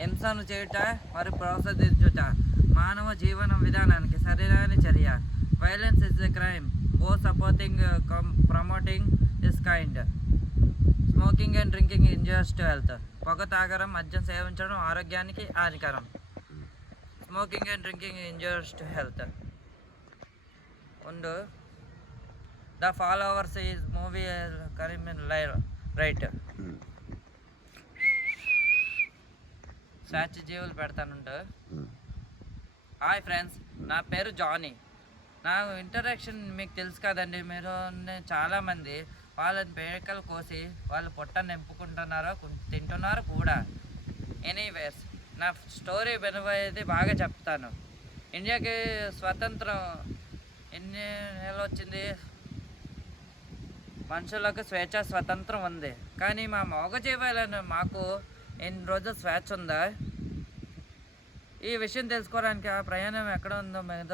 హింసను చేయుట మరియు ప్రోత్సహించుట మానవ జీవన విధానానికి సరైన చర్య. Violence is a crime. Both supporting promoting is kind. Smoking and drinking injurious to health. పొగ తాగడం, మద్యం సేవించడం ఆరోగ్యానికి హానికరం. Smoking and drinking injurious to health. ఉండు. ద ఫాలోవర్స్ ఈజ్ మూవీ కరీమిన్ రైట్. స్వాచ్ఛ జీవులు పెడతానుంటు. హాయ్ ఫ్రెండ్స్, నా పేరు జానీ. నా ఇంట్రడక్షన్ మీకు తెలుసు కదండి. మీరు చాలామంది వాళ్ళని పేకలు కోసి వాళ్ళు పొట్ట నింపుకుంటున్నారో తింటున్నారు కూడా. ఎనీవేస్, నా స్టోరీ వినబోయేది బాగా చెప్తాను. ఇండియాకి స్వతంత్రం ఎన్ని నెలలు వచ్చింది? మనుషులకు స్వేచ్ఛ స్వతంత్రం ఉంది, కానీ మా మూగజీవాలను మాకు ఎన్ని రోజులు స్వేచ్ఛ ఉందా? ఈ విషయం తెలుసుకోవడానికి ఆ ప్రయాణం ఎక్కడ ఉందో మీద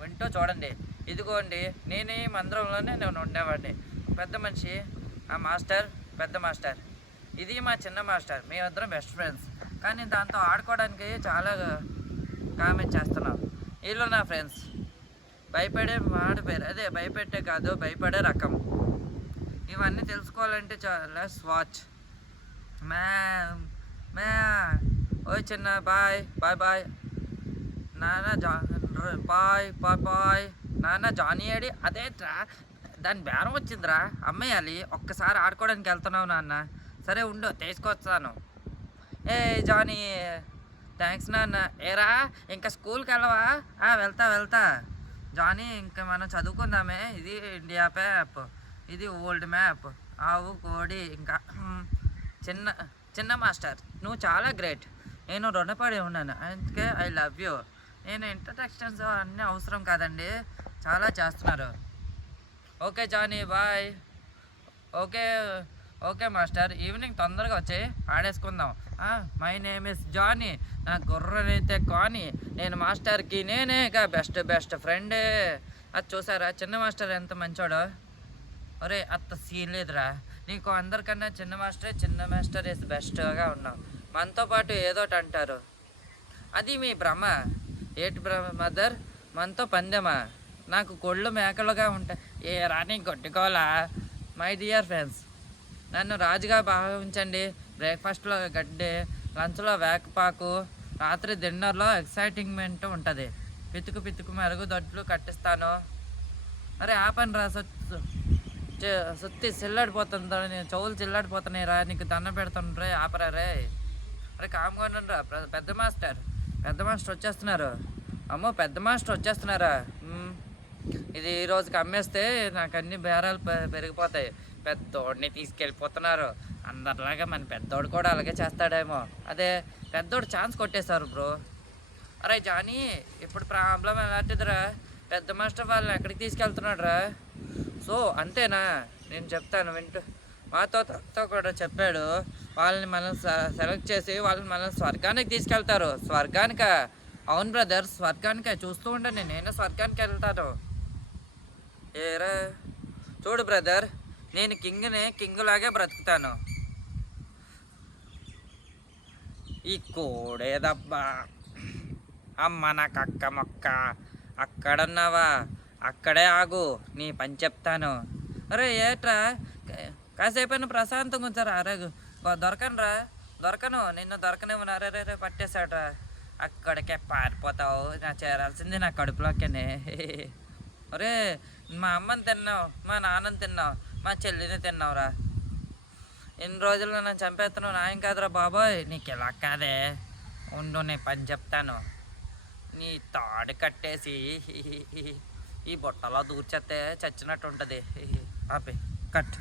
వింటూ చూడండి. ఇదిగోండి, నేను ఈ మందిరంలోనే నేను ఉండేవాడిని. పెద్ద మనిషి ఆ మాస్టర్, పెద్ద మాస్టర్. ఇది మా చిన్న మాస్టర్. మేమిద్దరం బెస్ట్ ఫ్రెండ్స్, కానీ దాంతో ఆడుకోవడానికి చాలా కామెంట్ చేస్తున్నాం. వీళ్ళు నా ఫ్రెండ్స్. భయపడే వాడి పేరు, అదే భయపెట్టే కాదు, భయపడే రకం. ఇవన్నీ తెలుసుకోవాలంటే లెట్స్ వాచ్. మ్యా ఓయ్ చిన్న, బాయ్ బాయ్ బాయ్. నాన్న బాయ్ బాయ్ బాయ్. నాన్న జానీ ఏడి? అదేట్రా, దాని బేరం వచ్చిందిరా, అమ్మేయాలి. ఒక్కసారి ఆడుకోవడానికి వెళ్తున్నావు నాన్న. సరే ఉండు, తీసుకొస్తాను. ఏ జానీ, థ్యాంక్స్ నాన్న. ఏరా, ఇంకా స్కూల్కి వెళ్ళవా? వెళ్తా జానీ. ఇంకా మనం చదువుకుందామే. ఇది ఇండియా మ్యాప్, ఇది ఓల్డ్ మ్యాప్. ఆవు, కోడి. ఇంకా చిన్న మాస్టర్, నువ్వు చాలా గ్రేట్. నేను రుణపడి ఉన్నాను, అందుకే ఐ లవ్ యూ. నేను ఇంట్రడక్షన్స్ అన్నీ అవసరం కాదండి, చాలా చేస్తున్నారు. Okay Johnny, bye. Okay master, evening తొందరగా వచ్చి ఆడేసుకుందాం. My name is Johnny. నా గుర్రనైతే కానీ నేను మాస్టర్కి నేనేగా బెస్ట్ ఫ్రెండే. అది చూసారా చిన్న మాస్టర్ ఎంత మంచోడో? ఒరే, అంత సీన్ లేదురా నీకు. అందరికన్నా చిన్న మాస్టర్ ఇస్ బెస్ట్గా ఉన్నావు. మనతో పాటు ఏదోటి అంటారు, అది మీ భ్రమ. ఏటి భ్రమ మదర్? మనతో పందెమా? నాకు కొళ్ళు మేకలుగా ఉంటాయి. ఏ రాని కొట్టుకోవాలా? మై డియర్ ఫ్రెండ్స్, నన్ను రాజుగా భావించండి. బ్రేక్ఫాస్ట్లో గడ్డి, లంచ్లో వేకపాకు, రాత్రి డిన్నర్లో ఎక్సైటింగ్మెంట్ ఉంటుంది. పితుకు మరుగుదొడ్లు కట్టిస్తాను. అరే ఆపని రా, సుత్తి చిల్లాడిపోతుందా? నేను చెవులు చిల్లాడిపోతున్నాయి రా. నీకు దండం పెడుతుండ్రే, ఆపరా రే. అరే కామ్గా రా. పెద్ద మాస్టర్ వచ్చేస్తున్నారు. అమ్మో, పెద్ద మాస్టర్ వచ్చేస్తున్నారా? ఇది ఈ రోజుకి అమ్మేస్తే నాకు అన్ని బేరాలు పెరిగిపోతాయి. పెద్దోడిని తీసుకెళ్ళిపోతున్నారు. అందరిలాగా మన పెద్దోడు కూడా అలాగే చేస్తాడేమో. అదే పెద్దోడు ఛాన్స్ కొట్టేశారు బ్రో. అరే జానీ, ఇప్పుడు ప్రాబ్లం ఎలాంటిదిరా? పెద్ద మాస్టర్ వాళ్ళని ఎక్కడికి తీసుకెళ్తున్నాడు రా? సో అంతేనా? నేను చెప్తాను వింటూ. మాతో కూడా చెప్పాడు, వాళ్ళని మనం సెలెక్ట్ చేసి వాళ్ళని మనం స్వర్గానికి తీసుకెళ్తారు. స్వర్గానికా? అవును బ్రదర్, స్వర్గానికే. చూస్తూ ఉండండి, నేను స్వర్గానికి వెళ్తాను. ఏరా చూడు బ్రదర్, నేను కింగ్లాగే బ్రతుకుతాను. ఈ కోడేదబ్బా. అమ్మ నాకు అక్క మొక్క. అక్కడున్నావా? అక్కడే ఆగు, నీ పని చెప్తాను. అరే ఏట్రా, కాసేపైనా ప్రశాంతంగా ఉంచారా? అరే దొరకను, నిన్ను దొరకనివ్వను. అరే పట్టేశాడ్రా. అక్కడికే పారిపోతావు. నా చేరాల్సింది నా కడుపులోకేనే. ఒరే, మా అమ్మని తిన్నావు, మా నాన్నని తిన్నావు, మా చెల్లిని తిన్నావురా. ఎన్ని రోజులు నన్ను చంపేస్తున్నావు. నాయం కాదురా బాబోయ్. నీకు ఇలా కాదే, ఉండు నీ పని చెప్తాను. నీ తాడు కట్టేసి ఈ బుట్టలో దూర్చేస్తే చచ్చినట్టు ఉంటుంది. ఆపే, కట్.